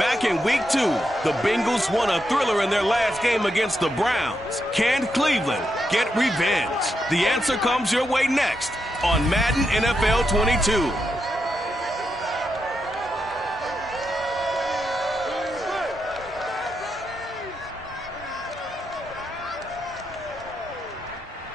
Back in Week 2, the Bengals won a thriller in their last game against the Browns. Can Cleveland get revenge? The answer comes your way next on Madden NFL 22.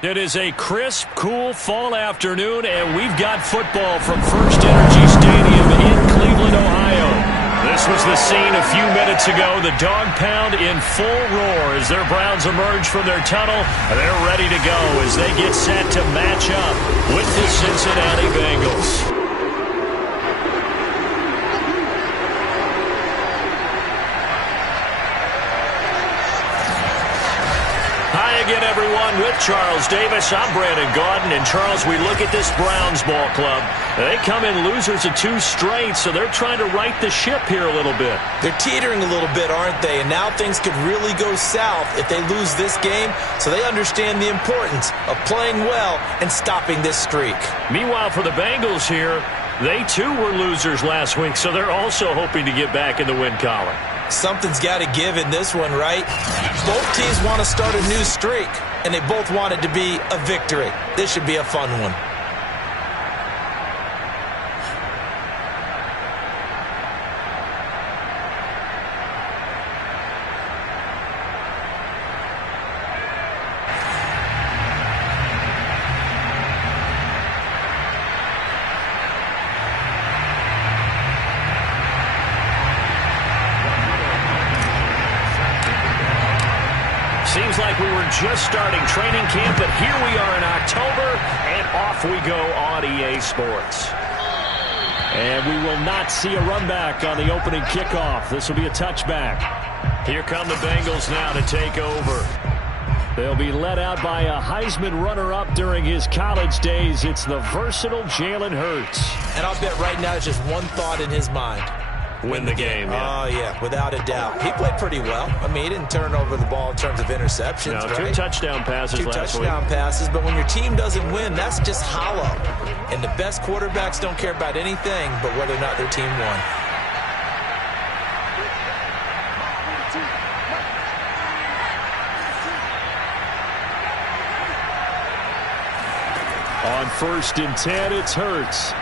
It is a crisp, cool fall afternoon, and we've got football from First Energy Stadium in Cleveland, Ohio. This was the scene a few minutes ago. The Dawgpound in full roar as their Browns emerge from their tunnel. They're ready to go as they get set to match up with the Cincinnati Bengals. Again, everyone, with Charles Davis. I'm Brandon Gaudin. And, Charles, we look at this Browns ball club. They come in losers of 2 straight, so they're trying to right the ship here a little bit. They're teetering a little bit, aren't they? And now things could really go south if they lose this game, so they understand the importance of playing well and stopping this streak. Meanwhile, for the Bengals here, they, too, were losers last week, so they're also hoping to get back in the win column. Something's got to give in this one, right? Both teams want to start a new streak, and they both want it to be a victory. This should be a fun one. Seems like we were just starting training camp, but here we are in October, and off we go on EA Sports. And we will not see a run back on the opening kickoff. This will be a touchback. Here come the Bengals now to take over. They'll be led out by a Heisman runner-up during his college days. It's the versatile Jalen Hurts. And I'll bet right now there's just one thought in his mind. Win the game, yeah. Oh, yeah, without a doubt. He played pretty well. I mean, he didn't turn over the ball in terms of interceptions, no, right? 2 touchdown passes last week. 2 touchdown passes, but when your team doesn't win, that's just hollow. And the best quarterbacks don't care about anything but whether or not their team won. On 1st and 10, it's Hurts.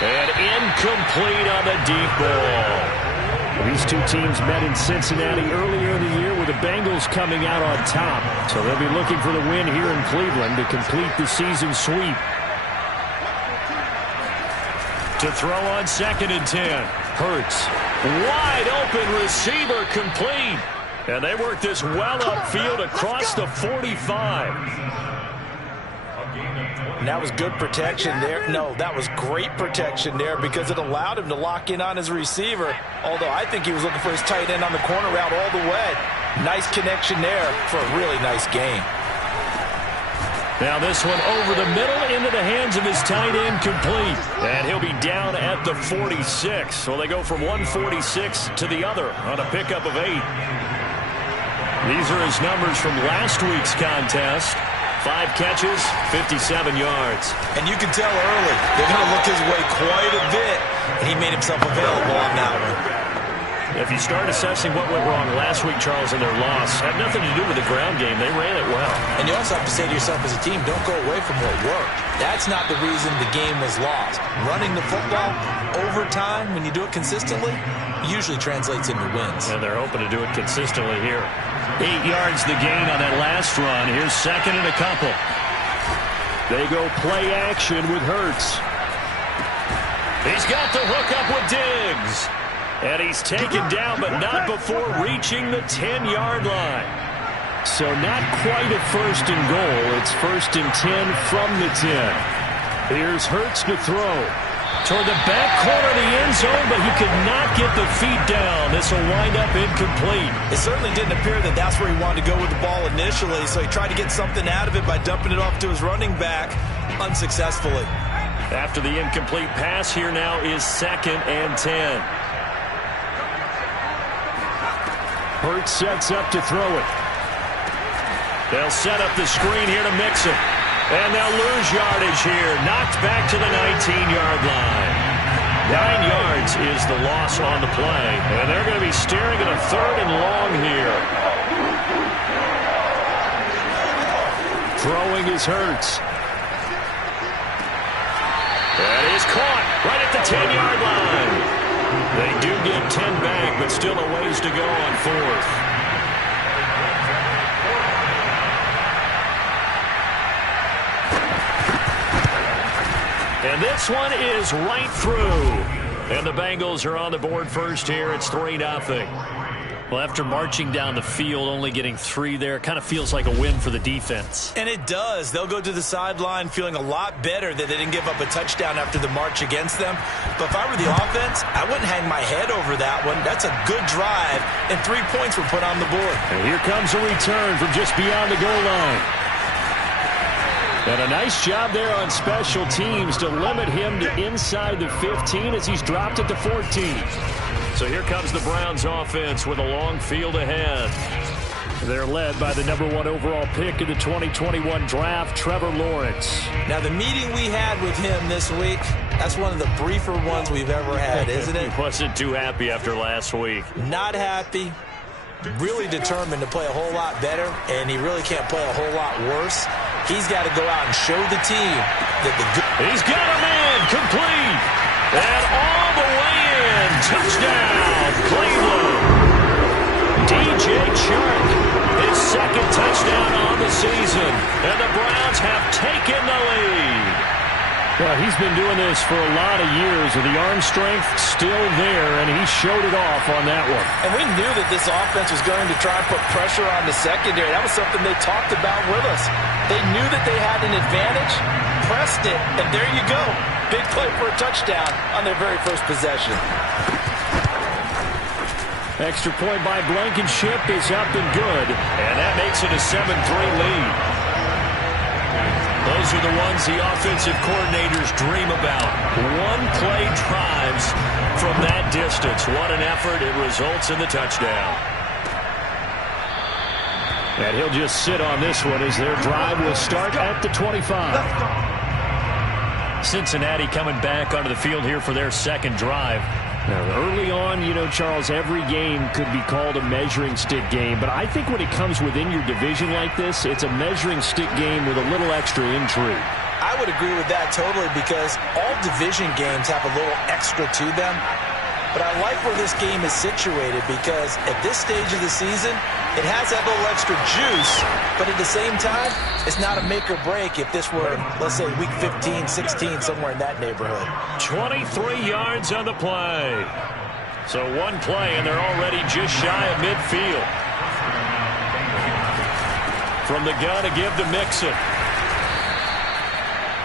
And incomplete on the deep ball. These 2 teams met in Cincinnati earlier in the year with the Bengals coming out on top. So they'll be looking for the win here in Cleveland to complete the season sweep. To throw on 2nd and 10. Hurts. Wide open receiver complete. And they work this well upfield across the 45. And that was good protection there. No, that was great protection there because it allowed him to lock in on his receiver. Although I think he was looking for his tight end on the corner route all the way. Nice connection there for a really nice game. Now this one over the middle into the hands of his tight end complete. And he'll be down at the 46. So they go from 146 to the other on a pickup of 8. These are his numbers from last week's contest. 5 catches, 57 yards. And you can tell early, they're going to look his way quite a bit, and he made himself available on that one. If you start assessing what went wrong last week, Charles, in their loss, had nothing to do with the ground game. They ran it well. And you also have to say to yourself as a team, don't go away from what worked. That's not the reason the game was lost. Running the football over time, when you do it consistently, usually translates into wins. And they're hoping to do it consistently here. 8 yards the gain on that last run. Here's 2nd and a couple. They go play action with Hurts. He's got the hook up with Diggs. And he's taken down, but not before reaching the 10-yard line. So not quite a 1st and goal. It's 1st and 10 from the 10. Here's Hurts to throw. Toward the back corner of the end zone, but he could not get the feet down. This will wind up incomplete. It certainly didn't appear that that's where he wanted to go with the ball initially, so he tried to get something out of it by dumping it off to his running back unsuccessfully. After the incomplete pass, here now is 2nd and 10. Hurts sets up to throw it. They'll set up the screen here to mix it. And they'll lose yardage here. Knocked back to the 19-yard line. 9 yards is the loss on the play. And they're going to be staring at a 3rd and long here. Throwing is Hurts. That is caught right at the 10-yard line. They do get 10 back, but still a ways to go on 4th. And this one is right through. And the Bengals are on the board first here. It's 3-0. Well, after marching down the field, only getting 3 there, kind of feels like a win for the defense. And it does. They'll go to the sideline feeling a lot better that they didn't give up a touchdown after the march against them. But if I were the offense, I wouldn't hang my head over that one. That's a good drive, and 3 points were put on the board. And here comes a return from just beyond the goal line. And a nice job there on special teams to limit him to inside the 15 as he's dropped at the 14. So here comes the Browns offense with a long field ahead. They're led by the #1 overall pick in the 2021 draft, Trevor Lawrence. Now, the meeting we had with him this week, that's one of the briefer ones we've ever had, isn't it? He wasn't too happy after last week. Not happy. Really determined to play a whole lot better, and he really can't play a whole lot worse. He's got to go out and show the team that the good... He's got a man complete. And all the way in. Touchdown, Cleveland. DJ Chark, his 2nd touchdown on the season. And the Browns have taken the lead. Well, he's been doing this for a lot of years with the arm strength still there, and he showed it off on that one. And we knew that this offense was going to try and put pressure on the secondary. That was something they talked about with us. They knew that they had an advantage, pressed it, and there you go. Big play for a touchdown on their very first possession. Extra point by Blankenship is up and good, and that makes it a 7-3 lead. Those are the ones the offensive coordinators dream about. One-play drives from that distance. What an effort. It results in the touchdown. And he'll just sit on this one as their drive will start at the 25. Cincinnati coming back onto the field here for their 2nd drive. Now, early on, you know, Charles, every game could be called a measuring stick game. But I think when it comes within your division like this, it's a measuring stick game with a little extra intrigue. I would agree with that totally because all division games have a little extra to them. But I like where this game is situated because at this stage of the season, it has that little extra juice, but at the same time, it's not a make or break if this were, let's say, week 15, 16, somewhere in that neighborhood. 23 yards on the play. So one play, and they're already just shy of midfield. From the gun to give to Mixon.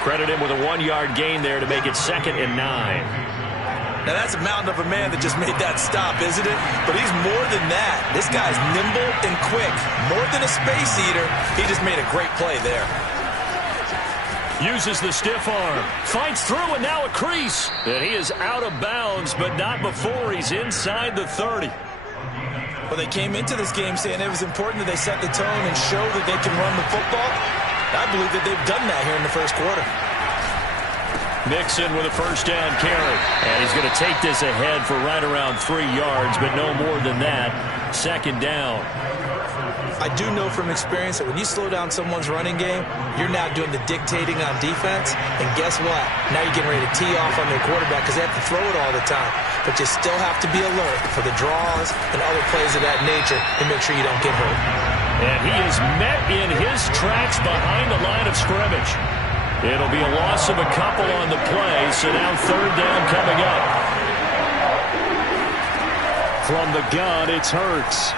Credit him with a 1-yard gain there to make it 2nd and 9. Now, that's a mountain of a man that just made that stop, isn't it? But he's more than that. This guy's nimble and quick. More than a space eater, he just made a great play there. Uses the stiff arm. Fights through, and now a crease. And he is out of bounds, but not before he's inside the 30. Well, they came into this game saying it was important that they set the tone and show that they can run the football. I believe that they've done that here in the first quarter. Mixon with a 1st down carry. And he's going to take this ahead for right around 3 yards, but no more than that. 2nd down. I do know from experience that when you slow down someone's running game, you're now doing the dictating on defense. And guess what? Now you're getting ready to tee off on their quarterback because they have to throw it all the time. But you still have to be alert for the draws and other plays of that nature to make sure you don't get hurt. And he is met in his tracks behind the line of scrimmage. It'll be a loss of a couple on the play, so now 3rd down coming up. From the gun, it's Hurts.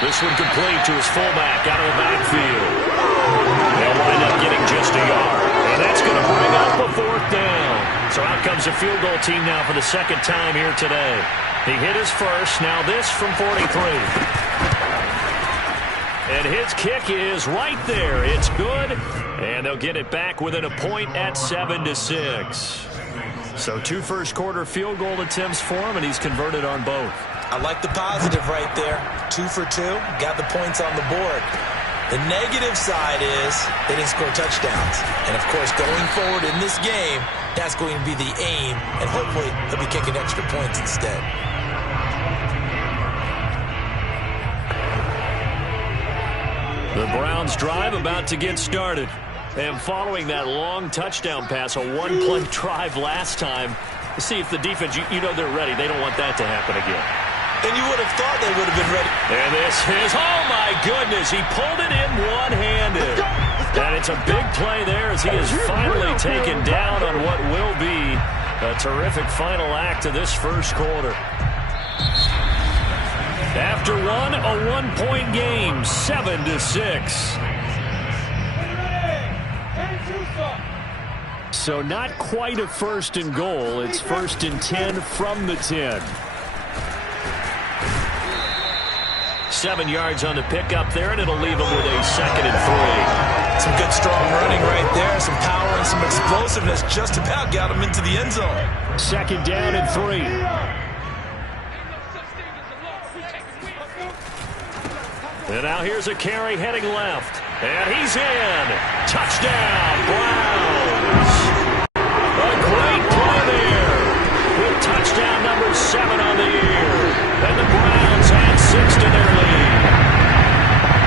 This one complete to his fullback out of the backfield. They'll wind up getting just a yard. And that's going to bring up a 4th down. So out comes a field goal team now for the 2nd time here today. He hit his first, now this from 43. And his kick is right there. It's good. And they'll get it back within a point at 7-6. So 2 first-quarter field goal attempts for him, and he's converted on both. I like the positive right there. 2 for 2. Got the points on the board. The negative side is they didn't score touchdowns. And, of course, going forward in this game, That's going to be the aim, and hopefully he'll be kicking extra points instead. The Browns drive about to get started. And following that long touchdown pass, a one-play drive last time, to see if the defense, you know they're ready. They don't want that to happen again. And you would have thought they would have been ready. And this is, oh my goodness, he pulled it in one-handed. And it's a big play there as he is finally taken down on what will be a terrific final act of this first quarter. After one, a one-point game, 7-6. So not quite a first and goal. It's first and 10 from the 10. 7 yards on the pickup there, and it'll leave him with a 2nd and 3. Some good, strong running right there. Some power and some explosiveness just about got him into the end zone. 2nd down and 3. And now here's a carry heading left. And he's in. Touchdown, Browns. A great play there. With touchdown number 7 on the year. And the Browns add 6 to their lead.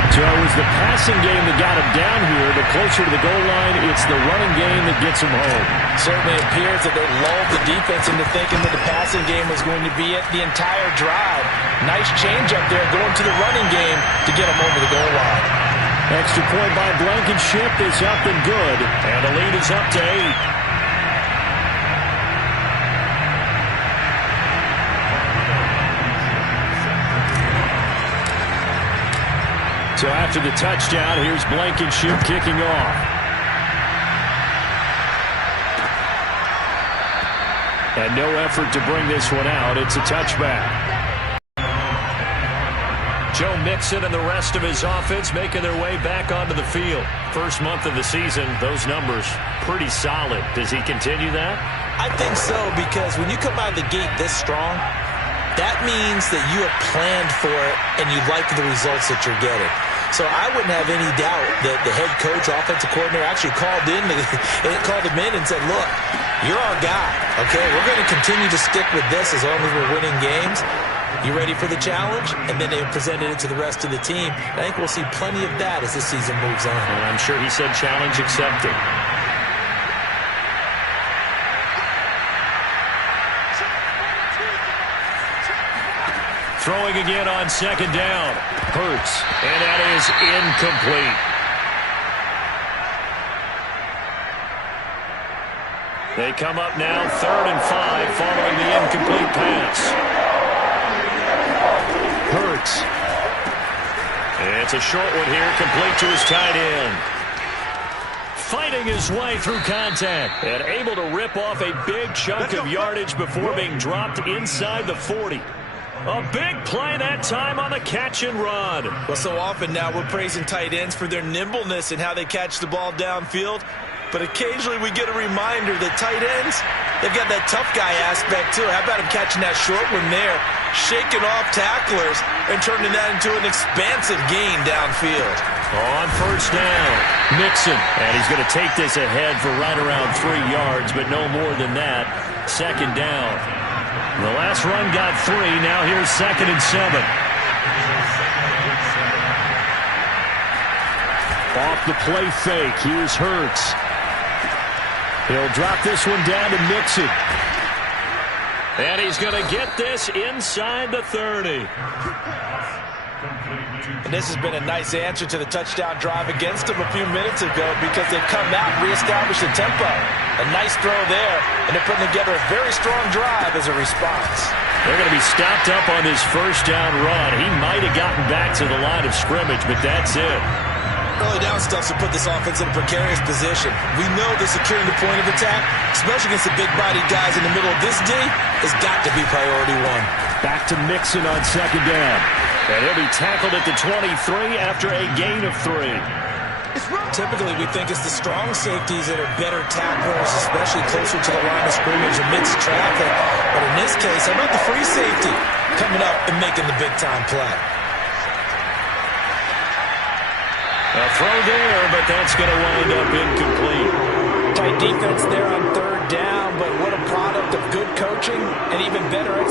So it was the passing game that got him down here. The closer to the goal line, it's the running game that gets him home. Certainly appears that they lulled the defense into thinking that the passing game was going to be it the entire drive. Nice change up there going to the running game to get him over the goal line. Extra point by Blankenship is up and good. And the lead is up to 8. So after the touchdown, here's Blankenship kicking off. And no effort to bring this one out. It's a touchback. Joe Mixon and the rest of his offense making their way back onto the field. First month of the season, those numbers pretty solid. Does he continue that? I think so, because when you come out of the gate this strong, that means that you have planned for it and you like the results that you're getting. So I wouldn't have any doubt that the head coach, offensive coordinator, actually called him in and said, look, you're our guy, okay? We're going to continue to stick with this as long as we're winning games. You ready for the challenge? And then they presented it to the rest of the team. I think we'll see plenty of that as this season moves on. And I'm sure he said challenge accepted. Throwing again on 2nd down. Hurts. And that is incomplete. They come up now 3rd and 5 following the incomplete pass. Hurts. It's a short one here, complete to his tight end. Fighting his way through contact and able to rip off a big chunk of yardage before being dropped inside the 40. A big play that time on the catch and run. Well, so often now we're praising tight ends for their nimbleness and how they catch the ball downfield. But occasionally we get a reminder that tight ends, they've got that tough guy aspect too. How about him catching that short one there, shaking off tacklers, and turning that into an expansive gain downfield. On 1st down, Mixon. And he's going to take this ahead for right around 3 yards, but no more than that. 2nd down. The last run got 3. Now here's 2nd and 7. Off the play fake. Here's Hurts. He'll drop this one down to Mixon. And he's going to get this inside the 30. And this has been a nice answer to the touchdown drive against them a few minutes ago because they've come out and reestablished the tempo. A nice throw there, and they're putting together a very strong drive as a response. They're going to be stopped up on this 1st down run. He might have gotten back to the line of scrimmage, but that's it. Early down stuffs will put this offense in a precarious position. We know that securing the point of attack, especially against the big-bodied guys in the middle of this D, has got to be priority 1. Back to Mixon on 2nd down. And he'll be tackled at the 23 after a gain of 3. Typically, we think it's the strong safeties that are better tacklers, especially closer to the line of scrimmage amidst traffic. But in this case, how about the free safety coming up and making the big-time play? A throw there, but that's going to wind up incomplete. Tight defense there on 3rd down.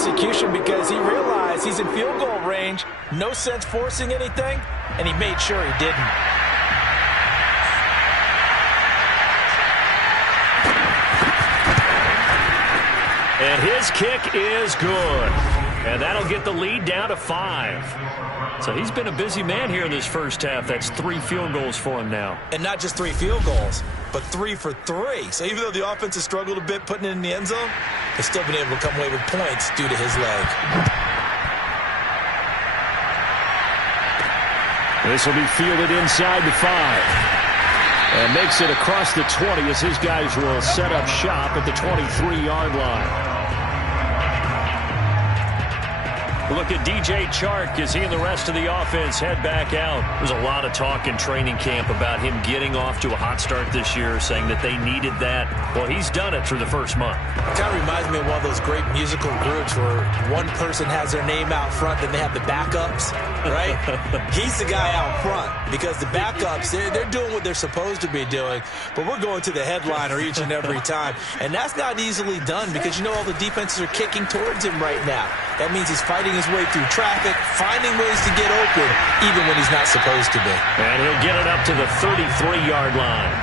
execution because he realized he's in field goal range. No sense forcing anything, and he made sure he didn't. And his kick is good. And that'll get the lead down to 5. So he's been a busy man here in this first half. That's 3 field goals for him now. And not just 3 field goals, but 3 for 3. So even though the offense has struggled a bit putting it in the end zone, they've still been able to come away with points due to his leg. This will be fielded inside the 5. And makes it across the 20 as his guys will set up shop at the 23-yard line. Look at DJ Chark as he and the rest of the offense head back out. There's a lot of talk in training camp about him getting off to a hot start this year, saying that they needed that. Well, he's done it through the first month. It kind of reminds me of one of those great musical groups where one person has their name out front, then they have the backups, right? He's the guy out front because the backups, they're doing what they're supposed to be doing, but we're going to the headliner each and every time. And that's not easily done because you know all the defenses are kicking towards him right now. That means he's fighting his way through traffic, finding ways to get open, even when he's not supposed to be. And he'll get it up to the 33-yard line.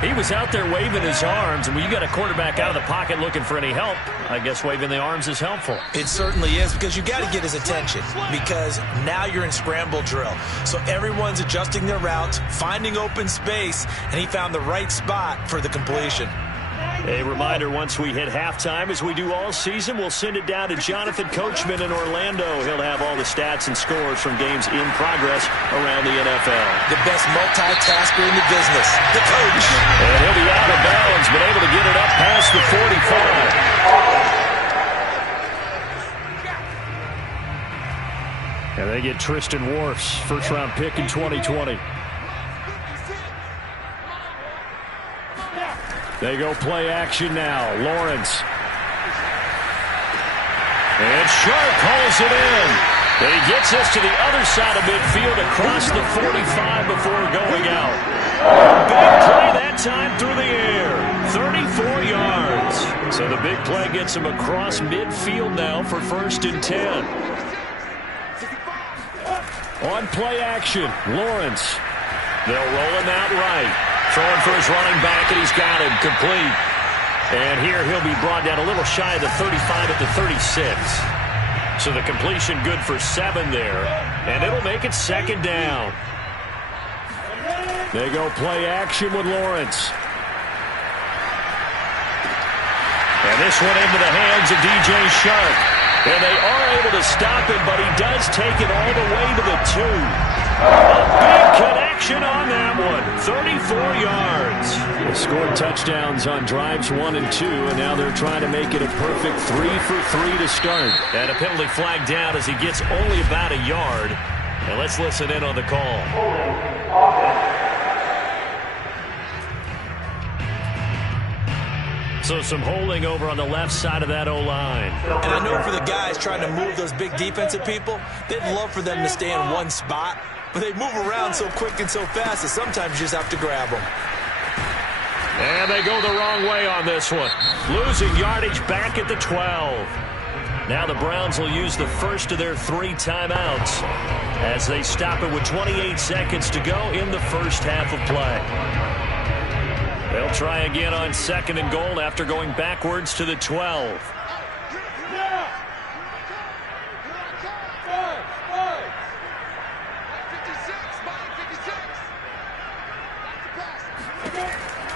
He was out there waving his arms, and when you got a quarterback out of the pocket looking for any help, I guess waving the arms is helpful. It certainly is because you got to get his attention because now you're in scramble drill. So everyone's adjusting their routes, finding open space, and he found the right spot for the completion. A reminder, once we hit halftime, as we do all season, we'll send it down to Jonathan Coachman in Orlando. He'll have all the stats and scores from games in progress around the NFL. The best multitasker in the business, the coach. And he'll be out of bounds, but able to get it up past the 45. And they get Tristan Wirfs, first-round pick in 2020. They go play action now. Lawrence. And Sharp pulls it in. And he gets us to the other side of midfield across the 45 before going out. Big play that time through the air. 34 yards. So the big play gets him across midfield now for 1st and 10. On play action, Lawrence. They'll roll him out right. Throwing for his running back, and he's got him complete. And here he'll be brought down a little shy of the 35 at the 36. So the completion good for 7 there. And it'll make it 2nd down. They go play action with Lawrence. And this one into the hands of DJ Shark. And they are able to stop him, but he does take it all the way to the 2. A big connection on that one. 34 yards. They scored touchdowns on drives 1 and 2, and now they're trying to make it a perfect 3 for 3 to start. And a penalty flag down as he gets only about a yard. And let's listen in on the call. So some holding over on the left side of that O-line. And I know for the guys trying to move those big defensive people, they'd love for them to stay in one spot. But they move around so quick and so fast that sometimes you just have to grab them. And they go the wrong way on this one. Losing yardage back at the 12. Now the Browns will use the first of their 3 timeouts as they stop it with 28 seconds to go in the first half of play. They'll try again on 2nd and goal after going backwards to the 12.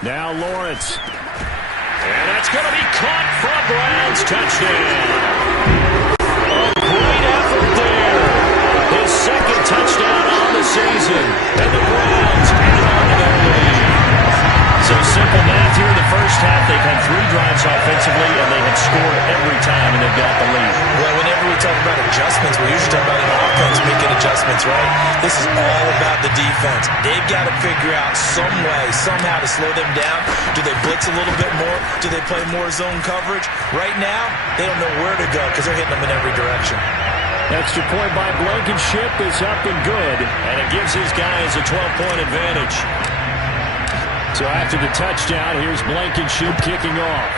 Now Lawrence. And that's going to be caught for a Browns touchdown. A great effort there. His 2nd touchdown on the season. And the Browns add on to their lead. So simple math here in the first half. They've had 3 drives offensively, and they have scored every time, and they've got the lead. Well, whenever we talk about adjustments, we usually talk about an offense making adjustments, right? This is all about the defense. They've got to figure out some way, somehow to slow them down. Do they blitz a little bit more? Do they play more zone coverage? Right now, they don't know where to go because they're hitting them in every direction. Extra point by Blankenship is up and good, and it gives his guys a 12-point advantage. So after the touchdown, here's Blankenship kicking off.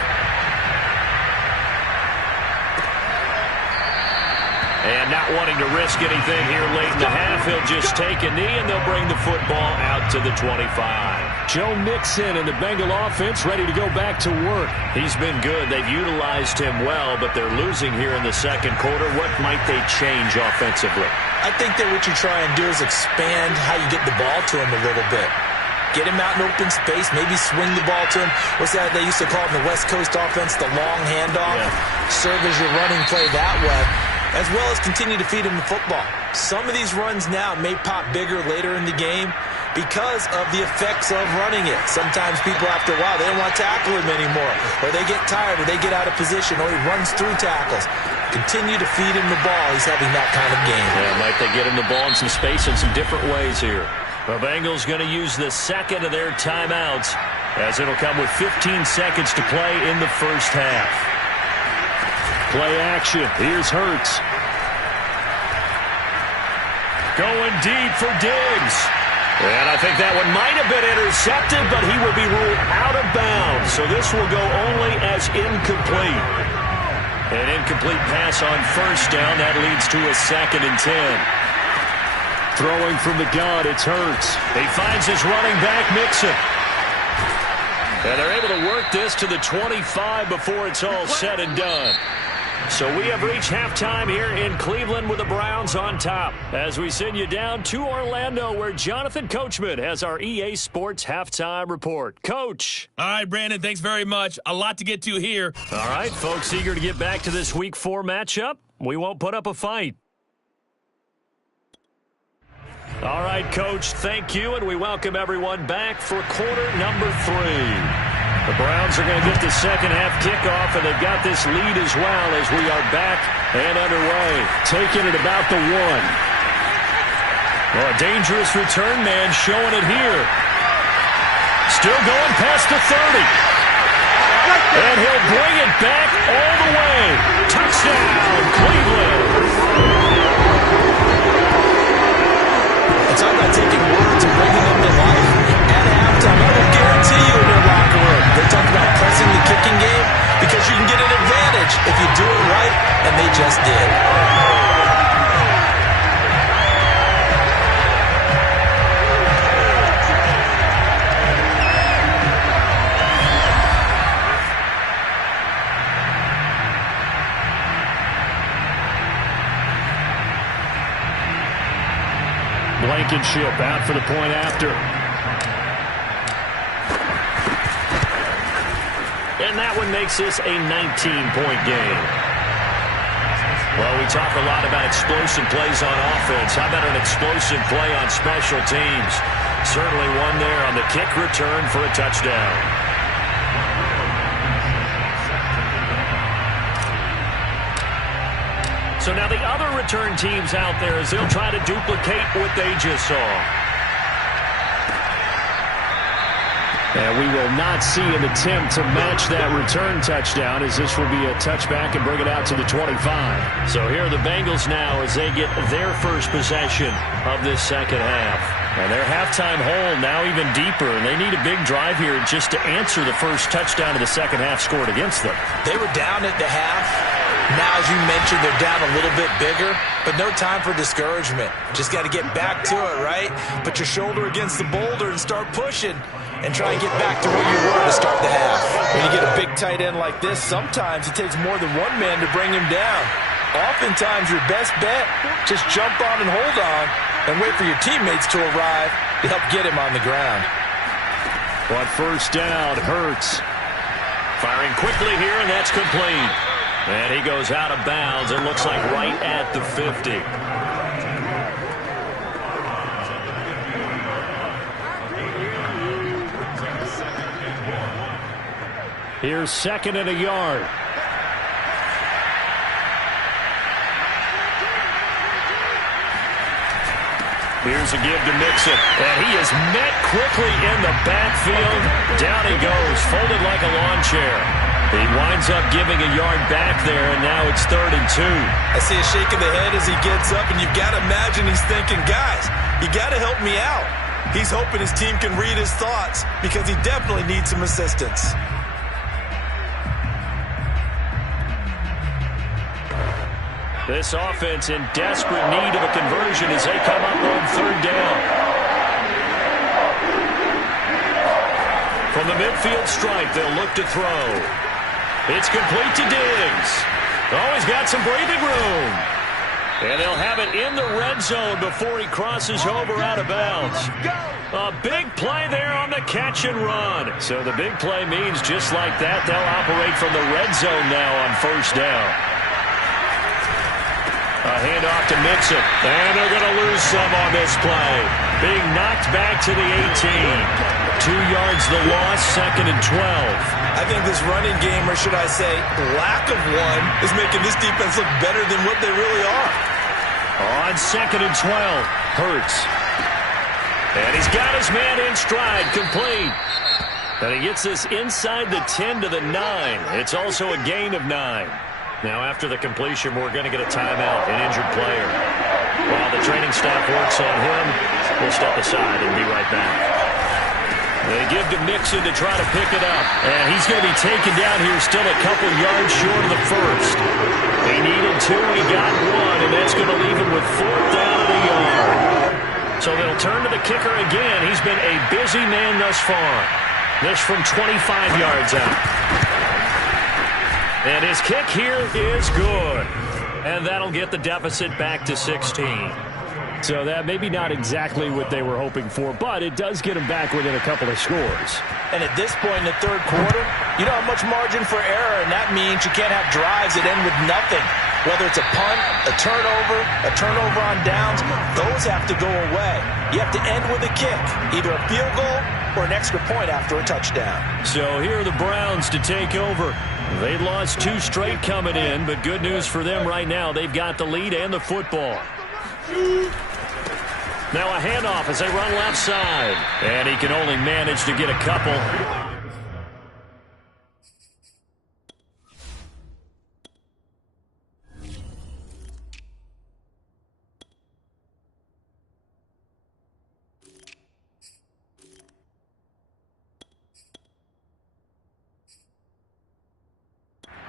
And not wanting to risk anything here late in the half, he'll just take a knee, and they'll bring the football out to the 25. Joe Mixon and the Bengal offense ready to go back to work. He's been good. They've utilized him well, but they're losing here in the second quarter. What might they change offensively? I think that what you try and do is expand how you get the ball to him a little bit. Get him out in open space, maybe swing the ball to him. What's that they used to call it in the West Coast offense, the long handoff? Yeah. Serve as your running play that way, as well as continue to feed him the football. Some of these runs now may pop bigger later in the game because of the effects of running it. Sometimes people, after a while, they don't want to tackle him anymore, or they get tired, or they get out of position, or he runs through tackles. Continue to feed him the ball. He's having that kind of game. Yeah, might they get him the ball in some space in some different ways here. The Bengals going to use the second of their timeouts, as it'll come with 15 seconds to play in the first half. Play action. Here's Hurts. Going deep for Diggs. And I think that one might have been intercepted, but he will be ruled out of bounds. So this will go only as incomplete. An incomplete pass on first down. That leads to a 2nd and 10. Throwing from the gun, it's Hurts. He finds his running back, Mixon. And they're able to work this to the 25 before it's all said and done. So we have reached halftime here in Cleveland with the Browns on top, as we send you down to Orlando, where Jonathan Coachman has our EA Sports Halftime Report. Coach. All right, Brandon, thanks very much. A lot to get to here. All right, folks, eager to get back to this Week 4 matchup. We won't put up a fight. All right, Coach, thank you, and we welcome everyone back for quarter number 3. The Browns are going to get the second half kickoff, and they've got this lead as well as we are back and underway. Taking it about the 1. Well, a dangerous return man showing it here. Still going past the 30. And he'll bring it back all the way. Touchdown, Cleveland. Talk about taking words and bringing them to life. At halftime, I will guarantee you in your locker room, they talk about pressing the kicking game because you can get an advantage if you do it right, and they just did. Blankenship out for the point after. And that one makes this a 19-point game. Well, we talk a lot about explosive plays on offense. How about an explosive play on special teams? Certainly one there on the kick return for a touchdown. So now the other return teams out there, as they'll try to duplicate what they just saw. And we will not see an attempt to match that return touchdown, as this will be a touchback and bring it out to the 25. So here are the Bengals now as they get their first possession of this second half. And their halftime hole now even deeper, and they need a big drive here just to answer the first touchdown of the second half scored against them. They were down at the half. Now, as you mentioned, they're down a little bit bigger, but no time for discouragement. Just got to get back to it, right? Put your shoulder against the boulder and start pushing and try and get back to where you were to start the half. When you get a big tight end like this, sometimes it takes more than one man to bring him down. Oftentimes, your best bet, just jump on and hold on and wait for your teammates to arrive to help get him on the ground. On first down, Hurts. Firing quickly here, and that's complete. And he goes out of bounds. It looks like right at the 50. Here's 2nd and a yard. Here's a give to Mixon. And he is met quickly in the backfield. Down he goes, folded like a lawn chair. He winds up giving a yard back there, and now it's 3rd and 2. I see a shake of the head as he gets up, and you've got to imagine he's thinking, guys, you got to help me out. He's hoping his team can read his thoughts because he definitely needs some assistance. This offense in desperate need of a conversion as they come up on third down. From the midfield stripe, they'll look to throw. It's complete to Diggs. Oh, he's got some breathing room. And they'll have it in the red zone before he crosses over out of bounds. A big play there on the catch and run. So the big play means just like that, they'll operate from the red zone now on first down. A handoff to Mixon. And they're going to lose some on this play. Being knocked back to the 18. 2 yards the loss, 2nd and 12. I think this running game, or should I say lack of one, is making this defense look better than what they really are. On 2nd and 12, Hurts. And he's got his man in stride, complete. And he gets this inside the 10 to the 9. It's also a gain of 9. Now after the completion, we're going to get a timeout, an injured player. While the training staff works on him, we'll step aside and be right back. They give to Mixon to try to pick it up. And he's going to be taken down here still a couple yards short of the first. He needed 2, he got 1, and that's going to leave him with 4th down at a yard. So they'll turn to the kicker again. He's been a busy man thus far. This from 25 yards out. And his kick here is good. And that'll get the deficit back to 16. So that maybe not exactly what they were hoping for, but it does get them back within a couple of scores. And at this point in the third quarter, you don't have much margin for error, and that means you can't have drives that end with nothing. Whether it's a punt, a turnover on downs, those have to go away. You have to end with a kick, either a field goal or an extra point after a touchdown. So here are the Browns to take over. They lost 2 straight coming in, but good news for them right now. They've got the lead and the football. Now a handoff as they run left side. And he can only manage to get a couple.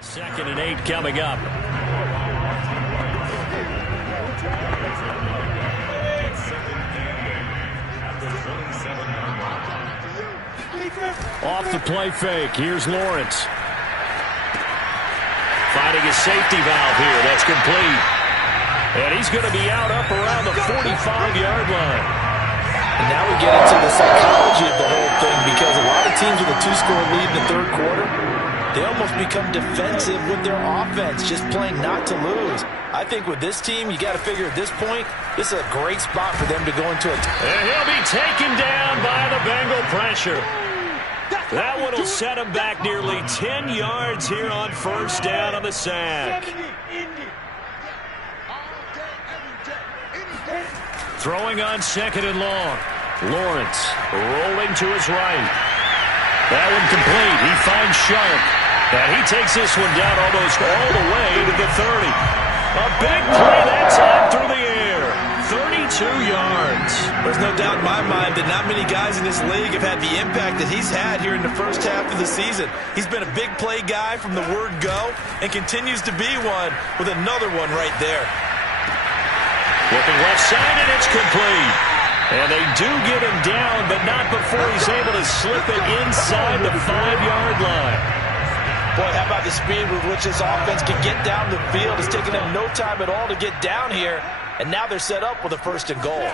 Second and 8 coming up. Off the play fake. Here's Lawrence. Finding a safety valve here. That's complete. And he's going to be out up around the 45-yard line. And now we get into the psychology of the whole thing, because a lot of teams with a 2-score lead in the third quarter, they almost become defensive with their offense, just playing not to lose. I think with this team, you got to figure at this point, this is a great spot for them to go into it. And he'll be taken down by the Bengal pressure. That one will set him back nearly 10 yards here on first down on the sack. Throwing on 2nd and long. Lawrence rolling to his right. That one complete. He finds Sharp. And he takes this one down almost all the way to the 30. A big play that time through the air. 32 yards. There's no doubt in my mind that not many guys in this league have had the impact that he's had here in the first half of the season. He's been a big play guy from the word go and continues to be one with another one right there. Looking left side, and it's complete. And they do get him down, but not before he's able to slip it inside the 5-yard line. Boy, how about the speed with which this offense can get down the field? It's taken them no time at all to get down here, and now they're set up with a 1st and goal.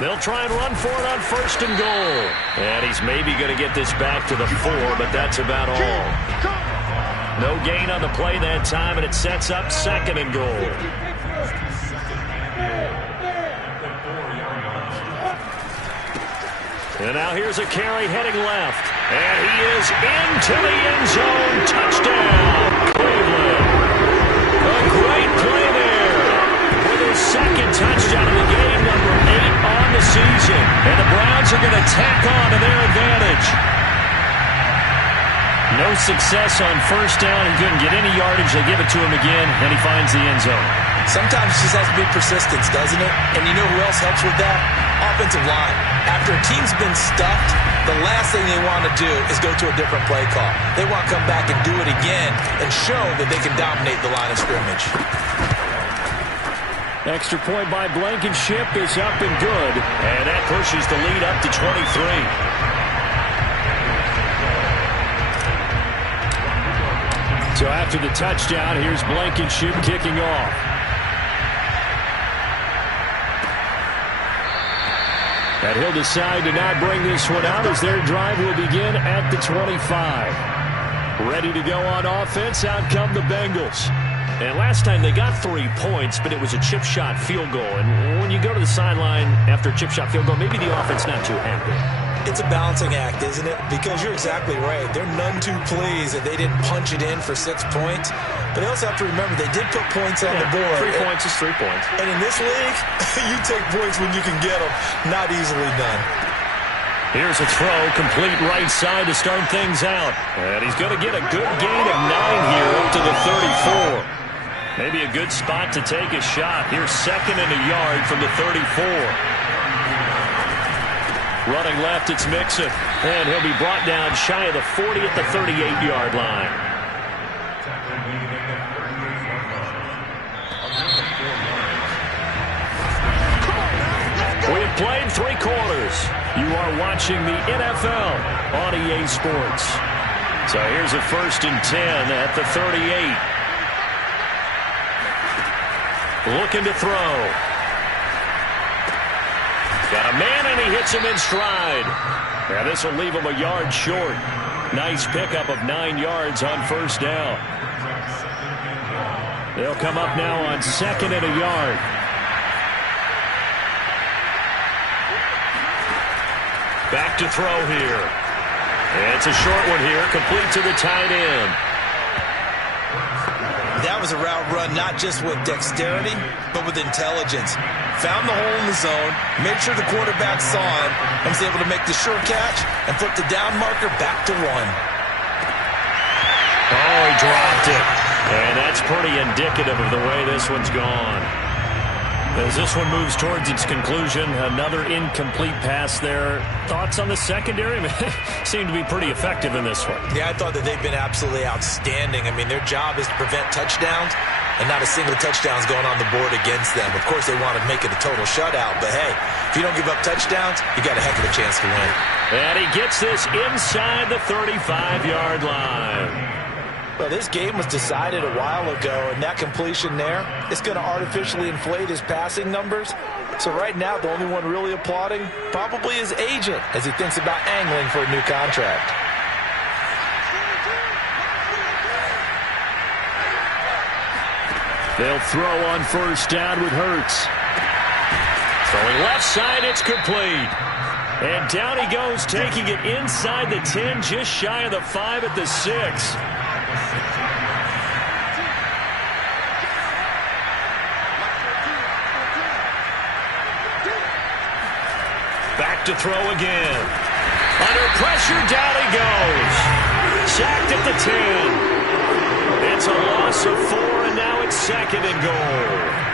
They'll try and run for it on 1st and goal. And he's maybe going to get this back to the 4, but that's about all. No gain on the play that time, and it sets up 2nd and goal. And now here's a carry heading left. And he is into the end zone. Touchdown, Cleveland. A great play there. With his 2nd touchdown of the game, number 8 on the season. And the Browns are going to tack on to their advantage. No success on first down. He couldn't get any yardage. They give it to him again, and he finds the end zone. Sometimes it just has to be persistence, doesn't it? And you know who else helps with that? Offensive line. After a team's been stuffed, the last thing they want to do is go to a different play call. They want to come back and do it again and show that they can dominate the line of scrimmage. Extra point by Blankenship is up and good. And that pushes the lead up to 23. So after the touchdown, here's Blankenship kicking off. And he'll decide to not bring this one out as their drive will begin at the 25. Ready to go on offense, out come the Bengals. And last time they got 3 points, but it was a chip shot field goal. And when you go to the sideline after a chip shot field goal, maybe the offense not too happy. It's a balancing act, isn't it? Because you're exactly right. They're none too pleased that they didn't punch it in for 6 points. But they also have to remember they did put points on the board. 3 points is 3 points. And in this league, you take points when you can get them. Not easily done. Here's a throw, complete right side to start things out. And he's going to get a good gain of 9 here up to the 34. Maybe a good spot to take a shot. Here's 2nd and a yard from the 34. Running left, it's Mixon. And he'll be brought down shy of the 40 at the 38-yard line. We have played 3 quarters. You are watching the NFL on EA Sports. So here's a 1st and 10 at the 38. Looking to throw. Got a man, and he hits him in stride. And this will leave him a yard short. Nice pickup of 9 yards on 1st down. They'll come up now on 2nd and a yard. Back to throw here. It's a short one here, complete to the tight end. That was a route run not just with dexterity, but with intelligence. Found the hole in the zone, made sure the quarterback saw him, and was able to make the sure catch and flip the down marker back to 1. Oh, he dropped it. And that's pretty indicative of the way this one's gone. As this one moves towards its conclusion, another incomplete pass there. Thoughts on the secondary? Seem to be pretty effective in this one. Yeah, I thought that they've been absolutely outstanding. I mean, their job is to prevent touchdowns, and not a single touchdown's going on the board against them. Of course, they want to make it a total shutout, but hey, if you don't give up touchdowns, you got a heck of a chance to win. And he gets this inside the 35-yard line. Well, this game was decided a while ago, and that completion there is going to artificially inflate his passing numbers. So right now, the only one really applauding probably his agent as he thinks about angling for a new contract. They'll throw on 1st down with Hurts. Throwing left side, it's complete. And down he goes, taking it inside the 10, just shy of the 5 at the 6. Back to throw again. Under pressure, down he goes. Sacked at the 10. It's a loss of 4, and now it's 2nd and goal.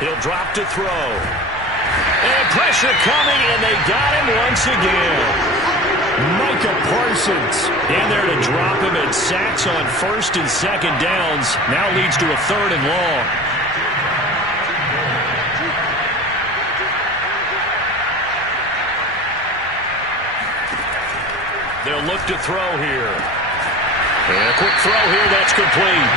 He'll drop to throw. And pressure coming, and they got him once again. Micah Parsons in there to drop him, and sacks on 1st and 2nd downs. Now leads to a 3rd and long. They'll look to throw here. And a quick throw here, that's complete.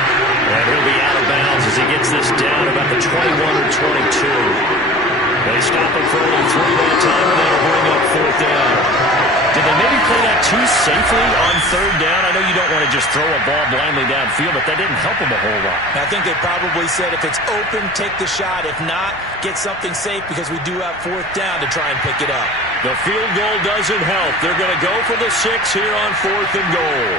And he'll be out of bounds as he gets this down about the 21 or 22. They stop him for only 3 that time, and that'll bring up 4th down. Did they maybe play that too safely on 3rd down? I know you don't want to just throw a ball blindly downfield, but that didn't help them a whole lot. I think they probably said if it's open, take the shot. If not, get something safe because we do have 4th down to try and pick it up. The field goal doesn't help. They're going to go for the 6 here on 4th and goal.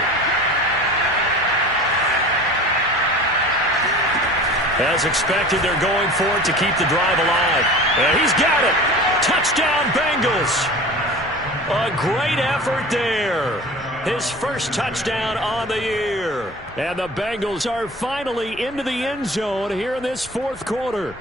As expected, they're going for it to keep the drive alive. And he's got it. Touchdown, Bengals. A great effort there. His first touchdown on the year. And the Bengals are finally into the end zone here in this 4th quarter.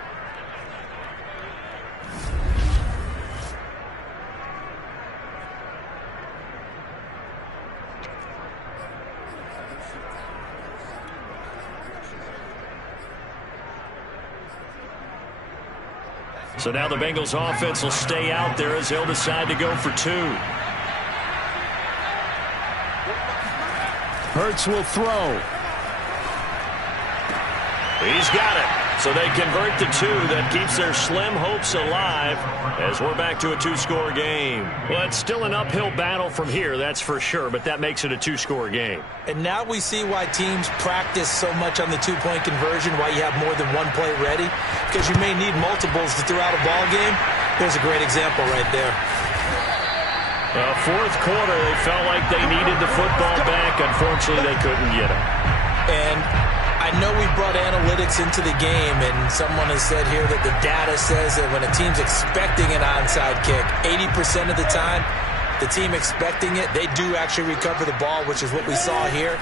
So now the Bengals offense will stay out there as they'll decide to go for 2. Hurts will throw. He's got it. So they convert the 2. That keeps their slim hopes alive as we're back to a 2-score game. Well, it's still an uphill battle from here, that's for sure, but that makes it a 2-score game. And now we see why teams practice so much on the 2-point conversion, why you have more than one play ready, because you may need multiples to throw out a ball game. There's a great example right there. Fourth quarter, they felt like they needed the football back. Unfortunately, they couldn't get it. And I know we brought analytics into the game, and someone has said here that the data says that when a team's expecting an onside kick, 80% of the time, the team expecting it, they do actually recover the ball, which is what we saw here.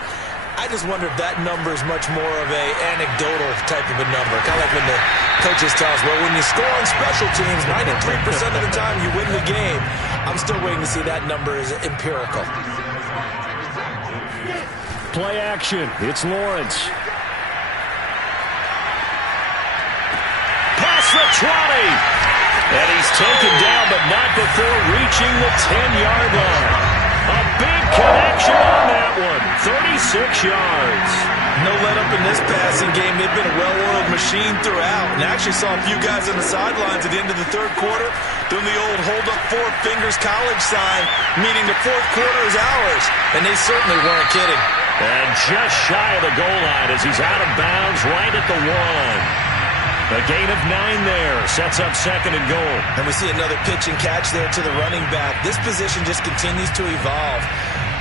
I just wonder if that number is much more of a anecdotal type of a number. Kind of like when the coaches tell us, well, when you score on special teams, 93% of the time you win the game. I'm still waiting to see that number is empirical. Play action. It's Lawrence. Pass for 20. And he's taken down, but not before reaching the 10-yard line. A big connection on that one. 36 yards. No let-up in this passing game. They've been a well-oiled machine throughout. And I actually saw a few guys on the sidelines at the end of the third quarter doing the old hold-up 4 fingers college sign, meaning the fourth quarter is ours. And they certainly weren't kidding. And just shy of the goal line as he's out of bounds right at the 1. A gain of 9 there. Sets up 2nd and goal. And we see another pitch and catch there to the running back. This position just continues to evolve.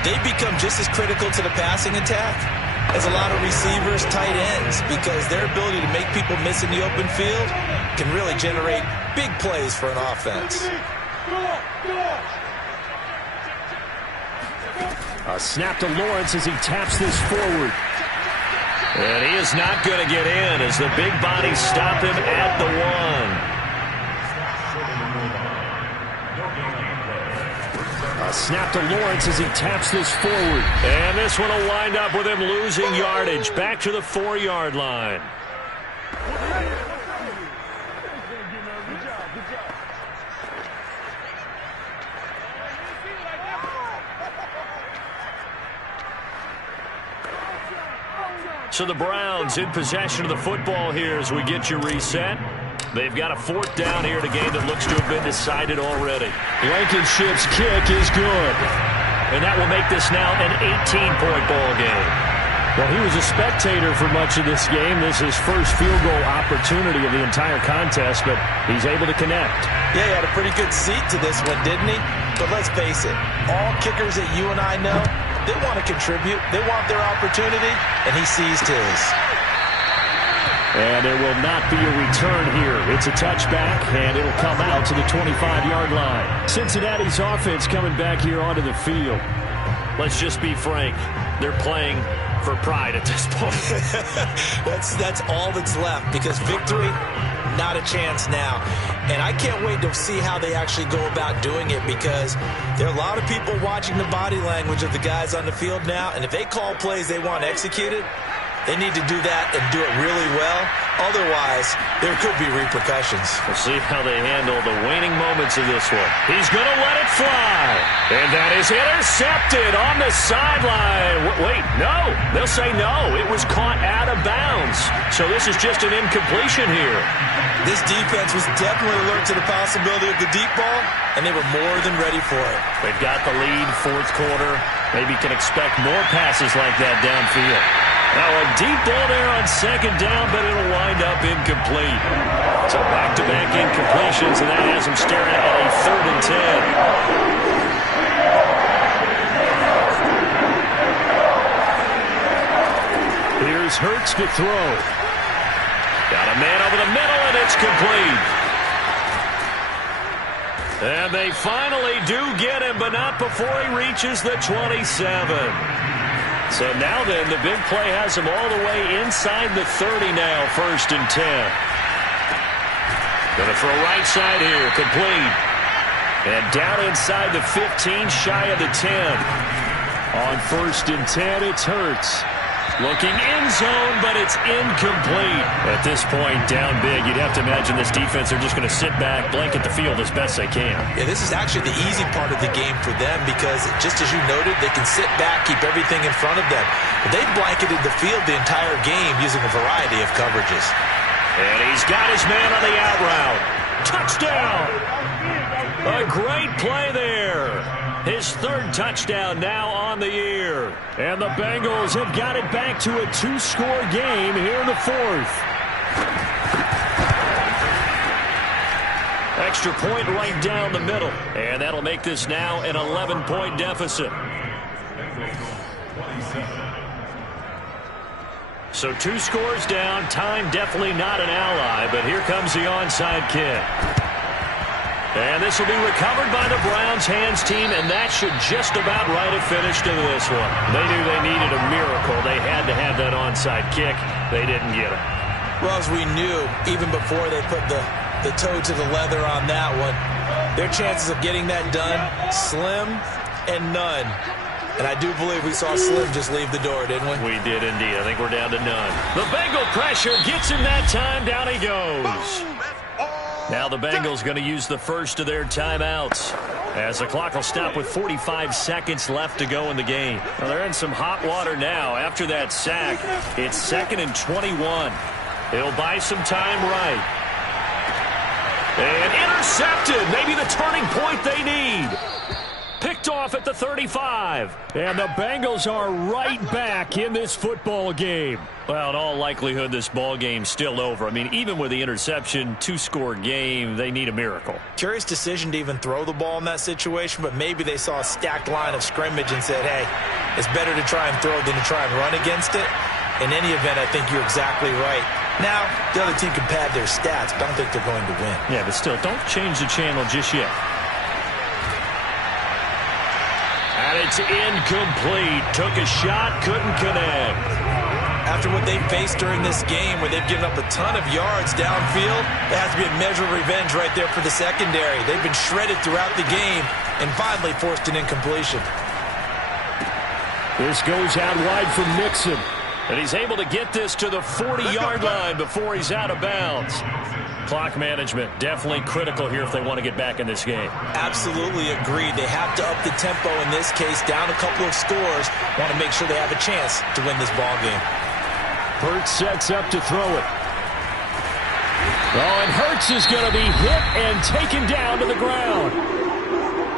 They become just as critical to the passing attack as a lot of receivers, tight ends, because their ability to make people miss in the open field can really generate big plays for an offense. A snap to Lawrence as he taps this forward. And he is not going to get in as the big bodies stop him at the 1. A snap to Lawrence as he taps this forward. And this one will wind up with him losing yardage back to the 4-yard line. So the Browns in possession of the football here as we get you reset. They've got a 4th down here in a game that looks to have been decided already. Blankenship's kick is good. And that will make this now an 18-point ball game. Well, he was a spectator for much of this game. This is his first field goal opportunity of the entire contest, but he's able to connect. Yeah, he had a pretty good seat to this one, didn't he? But let's face it, all kickers that you and I know, they want to contribute. They want their opportunity, and he seized his. And there will not be a return here. It's a touchback, and it'll come out to the 25-yard line. Cincinnati's offense coming back here onto the field. Let's just be frank. They're playing for pride at this point. That's all that's left, because victory, not a chance now. And I can't wait to see how they actually go about doing it, because there are a lot of people watching the body language of the guys on the field now, and if they call plays they want executed, they need to do that and do it really well. Otherwise, there could be repercussions. We'll see how they handle the waning moments of this one. He's going to let it fly. And that is intercepted on the sideline. Wait, no. They'll say no. It was caught out of bounds. So this is just an incompletion here. This defense was definitely alert to the possibility of the deep ball, and they were more than ready for it. They've got the lead, 4th quarter. Maybe can expect more passes like that downfield. Now a deep ball there on 2nd down, but it'll wind up incomplete. So back-to-back incompletions, and that has them staring at a 3rd and 10. Here's Hurts to throw. Got a man over the middle, and it's complete. And they finally do get him, but not before he reaches the 27. So now then, the big play has him all the way inside the 30 now, 1st and 10. Going to throw right side here, complete. And down inside the 15, shy of the 10. On 1st and 10, it's Hurts. Looking in zone, but it's incomplete. At this point, down big, you'd have to imagine this defense are just going to sit back, blanket the field as best they can. Yeah, this is actually the easy part of the game for them because, just as you noted, they can sit back, keep everything in front of them. But they've blanketed the field the entire game using a variety of coverages. And he's got his man on the out route. Touchdown! A great play there. His third touchdown now on the year. And the Bengals have got it back to a 2-score game here in the fourth. Extra point right down the middle. And that'll make this now an 11-point deficit. So 2 scores down. Time definitely not an ally, but here comes the onside kick. And this will be recovered by the Browns hands team, and that should just about write a finish to this one. They knew they needed a miracle. They had to have that onside kick. They didn't get it. Well, as we knew, even before they put the toe to the leather on that one, their chances of getting that done, slim and none. And I do believe we saw Slim just leave the door, didn't we? We did indeed. I think we're down to none. The Bengal pressure gets him that time. Down he goes. Now the Bengals going to use the first of their timeouts as the clock will stop with 45 seconds left to go in the game. Well, they're in some hot water now after that sack. It's 2nd and 21. He'll buy some time right. And intercepted. Maybe the turning point they need. Picked off at the 35. And the Bengals are right back in this football game. Well, in all likelihood, this ball game's still over. I mean, even with the interception, 2-score game, they need a miracle. Curious decision to even throw the ball in that situation, but maybe they saw a stacked line of scrimmage and said, hey, it's better to try and throw than to try and run against it. In any event, I think you're exactly right. Now, the other team can pad their stats, but I don't think they're going to win. Yeah, but still, don't change the channel just yet. And it's incomplete. Took a shot, couldn't connect. After what they've faced during this game, where they've given up a ton of yards downfield, there has to be a measure of revenge right there for the secondary. They've been shredded throughout the game and finally forced an incompletion. This goes out wide from Mixon. And he's able to get this to the 40-yard line before he's out of bounds. Clock management definitely critical here if they want to get back in this game. Absolutely agreed. They have to up the tempo in this case, down a couple of scores. Want to make sure they have a chance to win this ball game. Hurts sets up to throw it. Oh, and Hurts is going to be hit and taken down to the ground.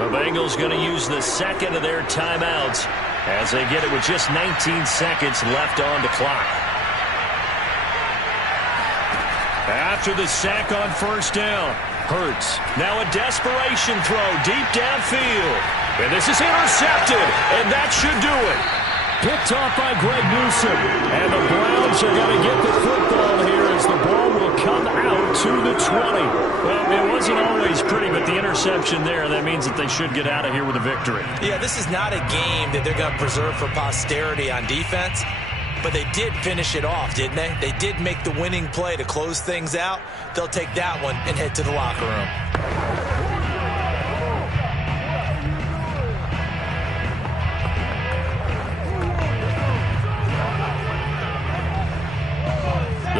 The Bengals going to use the second of their timeouts as they get it with just 19 seconds left on the clock. After the sack on first down, Hurts. Now a desperation throw deep downfield. And this is intercepted, and that should do it. Picked off by Greg Newsome. And the Browns are going to get the football here as the ball will come out to the 20. Well, it wasn't always pretty, but the interception there, that means that they should get out of here with a victory. Yeah, this is not a game that they're going to preserve for posterity on defense. But they did finish it off, didn't they? They did make the winning play to close things out. They'll take that one and head to the locker room.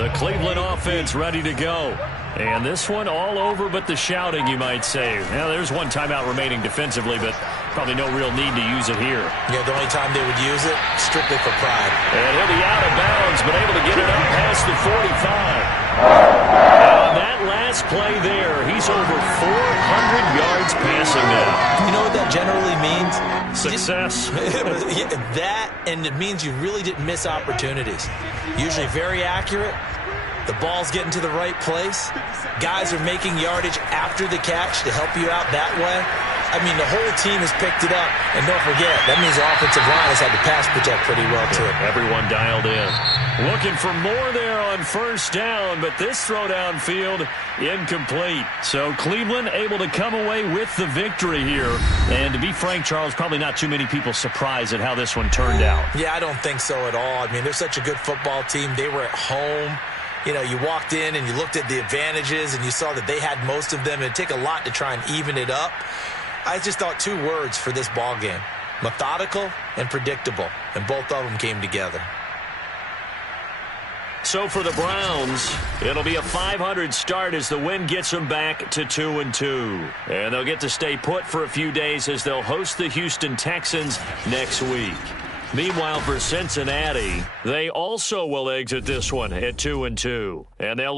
The Cleveland offense ready to go. And this one all over but the shouting, you might say. Now, there's one timeout remaining defensively, but probably no real need to use it here. Yeah, the only time they would use it, strictly for pride. And he'll be out of bounds, but able to get it up past the 45. And on that last play there, he's over 400 yards passing now. You know what that generally means? Success. That, and it means you really didn't miss opportunities. Usually very accurate. The ball's getting to the right place. Guys are making yardage after the catch to help you out that way. I mean, the whole team has picked it up. And don't forget, that means the offensive line has had to pass protect pretty well, too. Everyone dialed in. Looking for more there on first down, but this throw downfield incomplete. So Cleveland able to come away with the victory here. And to be frank, Charles, probably not too many people surprised at how this one turned out. Yeah, I don't think so at all. I mean, they're such a good football team. They were at home. You know, you walked in and you looked at the advantages and you saw that they had most of them. It'd take a lot to try and even it up. I just thought 2 words for this ball game: methodical and predictable, and both of them came together. so for the Browns, it'll be a 500 start as the win gets them back to 2-2. And they'll get to stay put for a few days as they'll host the Houston Texans next week. Meanwhile, for Cincinnati, they also will exit this one at 2-2. And they'll